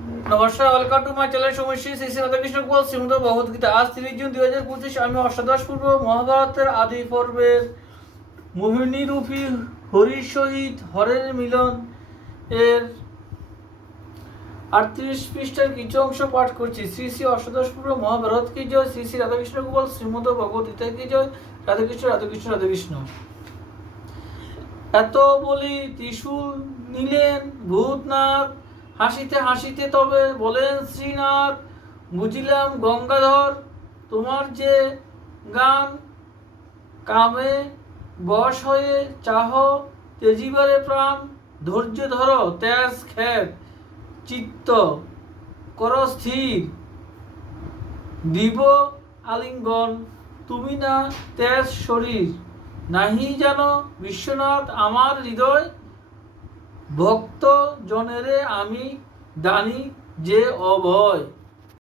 নমস্কার, welcome to my channel সমশ্রী শ্রী শ্রী রাধাকৃষ্ণ গোপাল শ্রীমদ ভগবদ্গীতা। আজ 30 জুন 2025। আমি অষ্টাদশ পূর্ব মহাভারতের আদি পর্বের মোহিনী রূপী হরির সহিত হরের মিলন এর 38 পৃষ্ঠার কিছু অংশ পাঠ করছি। শ্রী শ্রী অষ্টাদশ পূর্ব মহাভারত কি জয়, শ্রী শ্রী রাধাকৃষ্ণ গোপাল শ্রীমদ ভগবদ্গীতা কি জয়। রাধাকৃষ্ণ রাধাকৃষ্ণ রাধাকৃষ্ণ। এত বলি ত্রিশূল নিলেন ভূতনাথ, হাসিতে হাসিতে তবে বলেন শ্রীনাথ, বুঝিলাম গঙ্গাধর তোমার যে গান, কামে বশ হয়ে চাহ তেজিবারে প্রাণ, ধৈর্য ধর তেজ খেপ চিত্ত কর স্থির, দিব আলিঙ্গন তুমি না তেজ শরীর, নাহি জানো বিশ্বনাথ আমার হৃদয়, ভক্ত জনেরে আমি দানি যে অভয়।